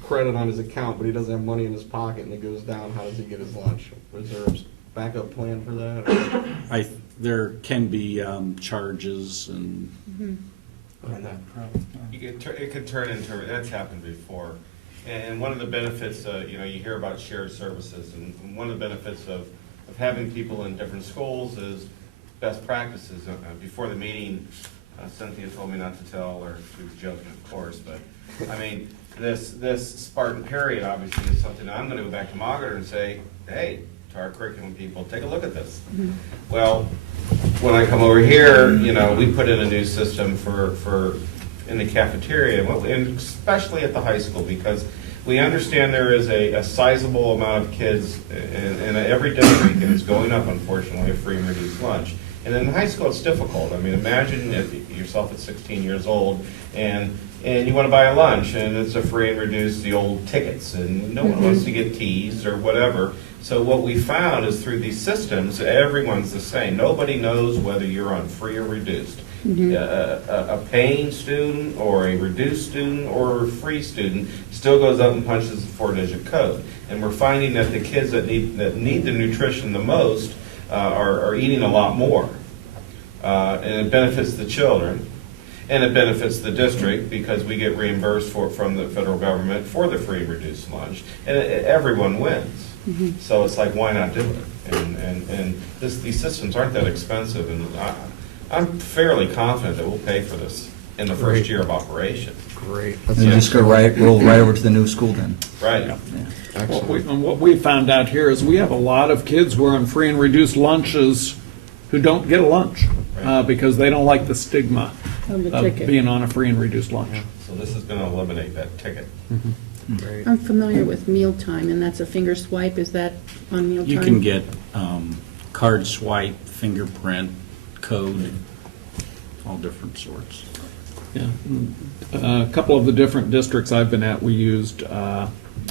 credit on his account, but he doesn't have money in his pocket, and it goes down. How does he get his lunch? Is there backup plan for that? There can be charges and It could turn into, that's happened before. And one of the benefits, you hear about shared services, and one of the benefits of having people in different schools is best practices. Before the meeting, Cynthia told me not to tell, or she was joking, of course, but, I mean, this Spartan period obviously is something I'm gonna go back to Magater and say, hey, to our curriculum people, take a look at this. Well, when I come over here, we put in a new system for in the cafeteria, and especially at the high school, because we understand there is a sizable amount of kids in every district, and it's going up, unfortunately, a free and reduced lunch. And in high school, it's difficult. I mean, imagine if yourself at 16 years old, and you want to buy a lunch, and it's a free and reduced, the old tickets, and no one wants to get teased or whatever. So what we found is through these systems, everyone's the same. Nobody knows whether you're on free or reduced. A paying student or a reduced student or a free student still goes up and punches the 4-digit code. And we're finding that the kids that need the nutrition the most are eating a lot more. And it benefits the children. And it benefits the district because we get reimbursed from the federal government for the free and reduced lunch. And everyone wins. So it's like, why not do it? And these systems aren't that expensive. And I'm fairly confident that we'll pay for this in the first year of operation. Great. And just roll right over to the new school then. Right. Yeah. What we found out here is we have a lot of kids who are on free and reduced lunches who don't get a lunch because they don't like the stigma of being on a free and reduced lunch. So this is going to eliminate that ticket. Great. I'm familiar with mealtime, and that's a finger swipe. Is that on mealtime? you can get card swipe, fingerprint, code, all different sorts. Yeah. A couple of the different districts I've been at, we used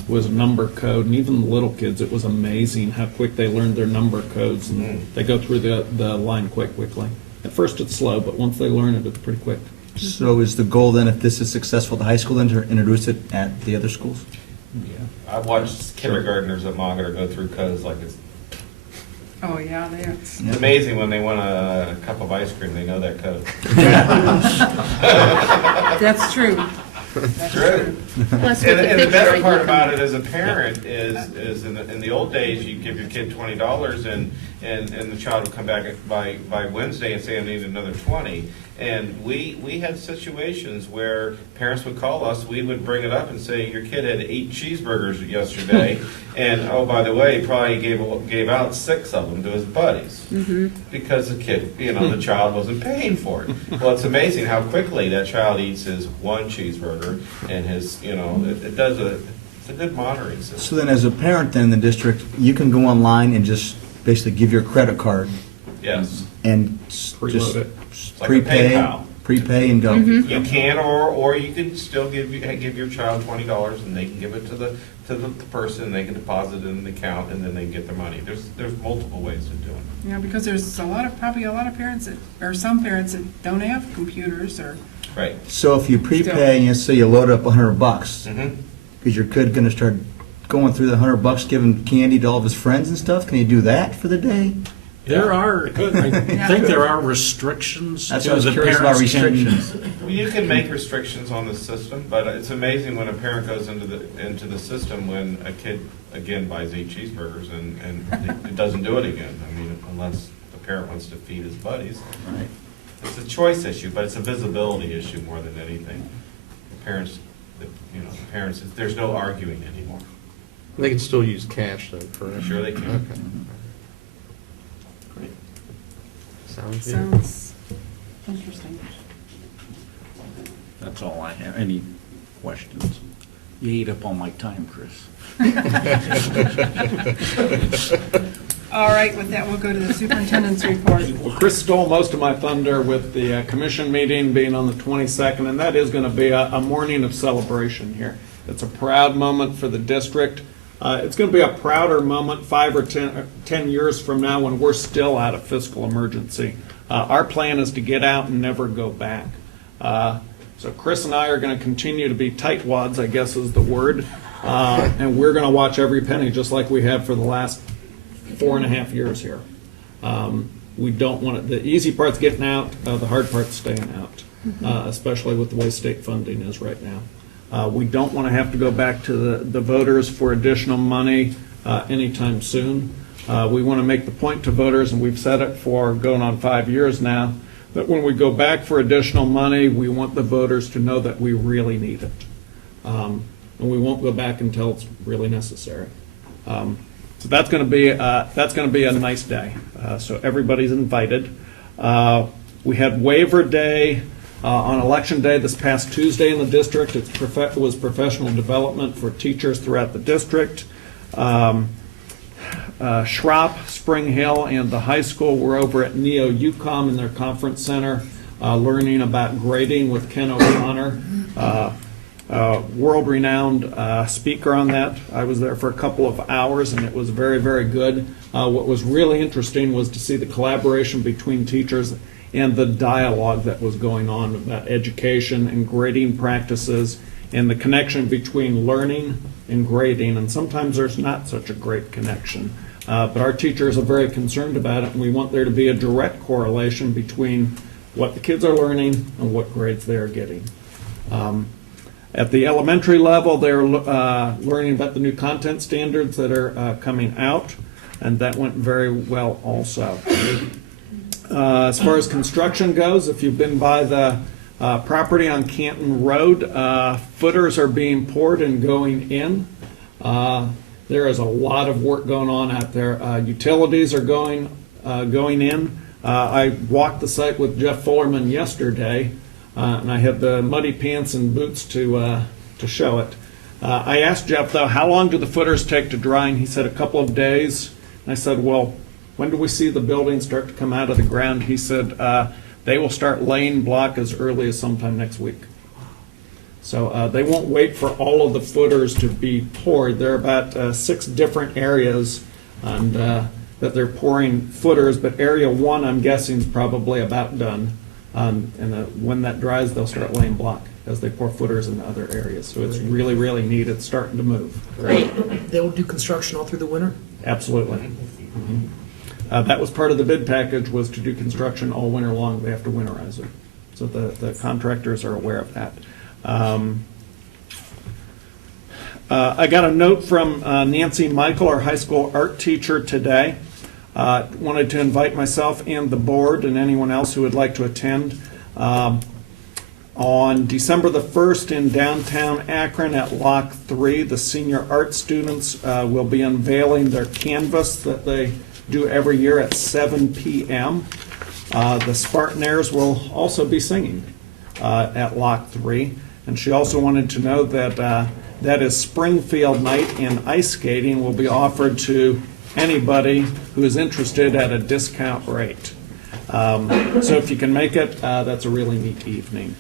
was number code, and even the little kids, it was amazing how quick they learned their number codes, and they go through the line quite quickly. At first it's slow, but once they learn it, it's pretty quick. So is the goal then, if this is successful at the high school, then to introduce it at the other schools? Yeah. I've watched kindergartners at Magater go through codes like it's Oh, yeah, It's amazing when they want a cup of ice cream, they know that code. That's true. That's true. And the best part about it as a parent is in the old days, you give your kid $20 and the child would come back by Wednesday and say, I need another 20. And we had situations where parents would call us, we would bring it up and say, your kid had 8 cheeseburgers yesterday, and oh, by the way, he probably gave out 6 of them to his buddies. Because the kid, the child wasn't paying for it. Well, it's amazing how quickly that child eats his 1 cheeseburger and his, it's a good monitoring system. So then as a parent then in the district, you can go online and just basically give your credit card Yes. and Preload just it. Like a PayPal. prepay and go. You can, or you can still give your child $20 and they can give it to the person, and they can deposit it in an account, and then they get their money. There's multiple ways of doing it. Yeah, because there's probably a lot of parents or some parents that don't have computers or. Right. So if you prepay and you say you load up $100, Mm-hmm. is your kid going to start going through the $100 giving candy to all of his friends and stuff? Can he do that for the day? There are, I think there are restrictions. That's to what I was the curious about, parents can- restrictions. Well, you can make restrictions on the system, but it's amazing when a parent goes into the system when a kid again buys 8 cheeseburgers and it doesn't do it again. I mean, unless the parent wants to feed his buddies. Right. It's a choice issue, but it's a visibility issue more than anything. The parents, there's no arguing anymore. They can still use cash though, correct? Sure they can. Okay. Great. Sounds good. Sounds interesting. That's all I have. Any questions? You ate up all my time, Chris. All right, with that, we'll go to the superintendent's report. Well, Chris stole most of my thunder with the commission meeting being on the 22nd, and that is going to be a morning of celebration here. It's a proud moment for the district. It's going to be a prouder moment 5 or 10 years from now when we're still out of fiscal emergency. Our plan is to get out and never go back. So Chris and I are going to continue to be tightwads, I guess is the word, and we're going to watch every penny just like we have for the last 4.5 years here. We don't want it, the easy part's getting out, the hard part's staying out, especially with the way state funding is right now. We don't want to have to go back to the voters for additional money anytime soon. We want to make the point to voters, and we've said it for going on 5 years now, that when we go back for additional money, we want the voters to know that we really need it. And we won't go back until it's really necessary. So that's going to be a nice day. So everybody's invited. We had waiver day on election day this past Tuesday in the district. It was professional development for teachers throughout the district. Schropp, Spring Hill, and the high school were over at Neo-UCOM in their conference center learning about grading with Ken O'Connor. World-renowned speaker on that. I was there for a couple of hours, and it was very, very good. What was really interesting was to see the collaboration between teachers and the dialogue that was going on about education and grading practices and the connection between learning and grading. And sometimes there's not such a great connection. But our teachers are very concerned about it, and we want there to be a direct correlation between what the kids are learning and what grades they are getting. At the elementary level, they're learning about the new content standards that are coming out, and that went very well also. As far as construction goes, if you've been by the property on Canton Road, footers are being poured and going in. There is a lot of work going on out there. Utilities are going in. I walked the site with Jeff Fullerman yesterday, and I had the muddy pants and boots to show it. I asked Jeff, though, how long do the footers take to dry? And he said a couple of days. And I said, well, when do we see the buildings start to come out of the ground? He said, they will start laying block as early as sometime next week. So they won't wait for all of the footers to be poured. There are about 6 different areas and, that they're pouring footers, but area 1, I'm guessing, is probably about done. And when that dries, they'll start laying block as they pour footers in other areas. So it's really, really neat. It's starting to move. Great. They will do construction all through the winter? Absolutely. That was part of the bid package, was to do construction all winter long. They have to winterize it. So the contractors are aware of that. I got a note from Nancy Michael, our high school art teacher, today. Wanted to invite myself and the board and anyone else who would like to attend. On December the 1st in downtown Akron at Lock 3, the senior art students will be unveiling their canvas that they do every year at 7 p.m. The Spartanaires will also be singing at Lock 3. And she also wanted to know that that is Springfield night, and ice skating will be offered to anybody who is interested at a discount rate. So if you can make it, that's a really neat evening.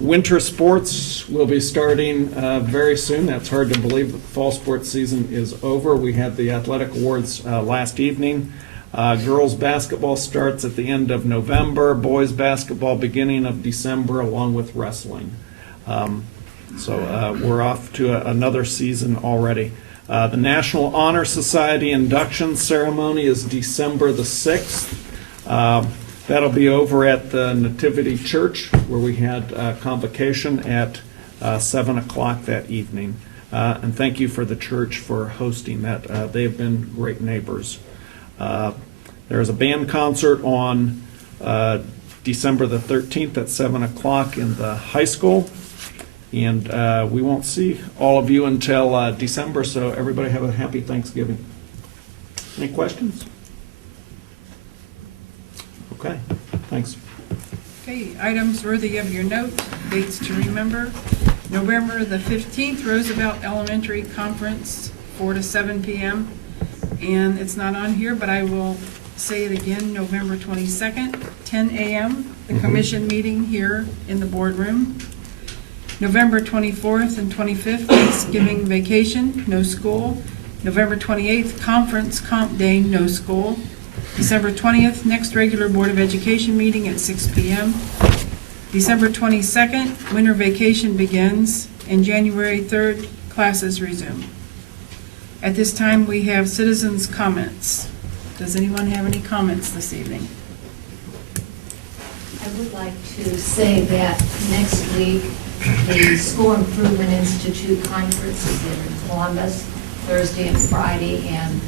Winter sports will be starting very soon. That's hard to believe, but the fall sports season is over. We had the athletic awards last evening. Girls basketball starts at the end of November, boys basketball beginning of December, along with wrestling. So we're off to another season already. The National Honor Society induction ceremony is December the 6th. That'll be over at the Nativity Church, where we had convocation at 7 o'clock that evening. And thank you for the church for hosting that. They have been great neighbors. There's a band concert on December the 13th at 7 o'clock in the high school. And we won't see all of you until December, so everybody have a happy Thanksgiving. Any questions? Okay, thanks. Okay, items worthy of your note, dates to remember. November the 15th, Roosevelt Elementary Conference, 4 to 7 p.m. And it's not on here, but I will say it again, November 22nd, 10 a.m., the commission meeting here in the boardroom. November 24th and 25th, Thanksgiving vacation, no school. November 28th, conference comp day, no school. December 20th, next regular Board of Education meeting at 6 p.m. December 22nd, winter vacation begins, and January 3rd, classes resume. At this time, we have citizens' comments. Does anyone have any comments this evening? I would like to say that next week, the School Improvement Institute conference is in Columbus, Thursday and Friday, and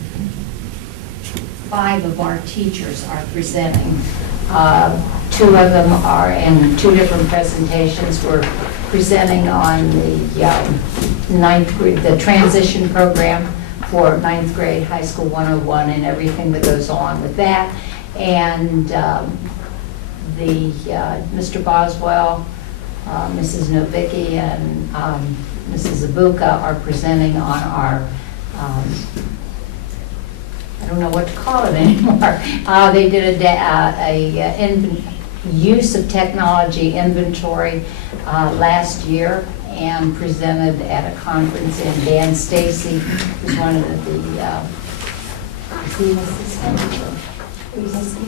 5 of our teachers are presenting. 2 of them are in 2 different presentations. We're presenting on the 9th grade, the transition program for 9th grade, High School 101, and everything that goes on with that. And Mr. Boswell, Mrs. Novicki, and Mrs. Ibuka are presenting on our, I don't know what to call it anymore. They did a use of technology inventory last year and presented at a conference, and Dan Stacy, who's one of He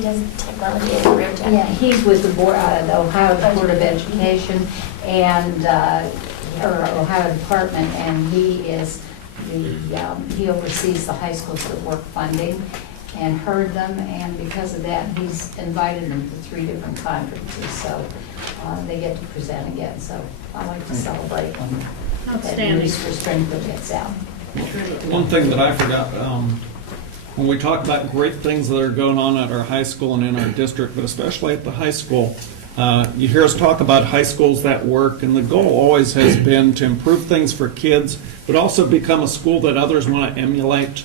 does technology and career tech. yeah, he's with the board, the Ohio Board of Education and, or Ohio Department, and he is he oversees the high schools that work funding, and heard them, and because of that, he's invited them to 3 different conferences, so they get to present again, so I like to celebrate when that news for Springfield gets out. One thing that I forgot, when we talk about great things that are going on at our high school and in our district, but especially at the high school, you hear us talk about high schools that work, and the goal always has been to improve things for kids, but also become a school that others want to emulate.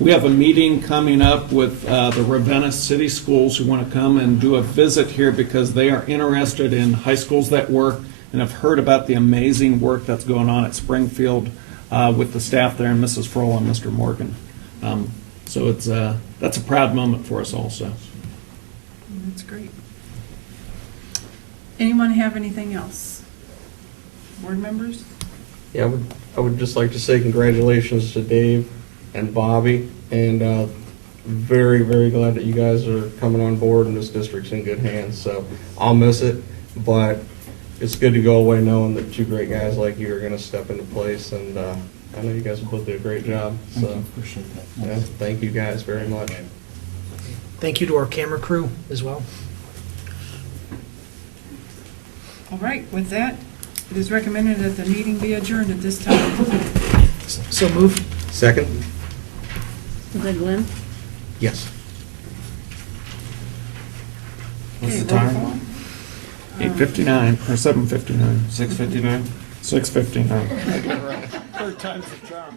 We have a meeting coming up with the Ravenna City Schools who want to come and do a visit here because they are interested in high schools that work and have heard about the amazing work that's going on at Springfield with the staff there and Mrs. Frohl and Mr. Morgan. So it's that's a proud moment for us also. That's great. Anyone have anything else? Board members? Yeah, I would just like to say congratulations to Dave and Bobby, and very, very glad that you guys are coming on board and this district's in good hands. So I'll miss it, but it's good to go away knowing that 2 great guys like you are going to step into place, and I know you guys will both do a great job. So Appreciate that. yeah, thank you guys very much. Thank you to our camera crew as well. All right, with that, it is recommended that the meeting be adjourned at this time. So moved. Second? Is that Glenn? Yes. What's Okay, the roll time? call. 8:59 or 7:59. 6:59? 6:59. Third time's the charm.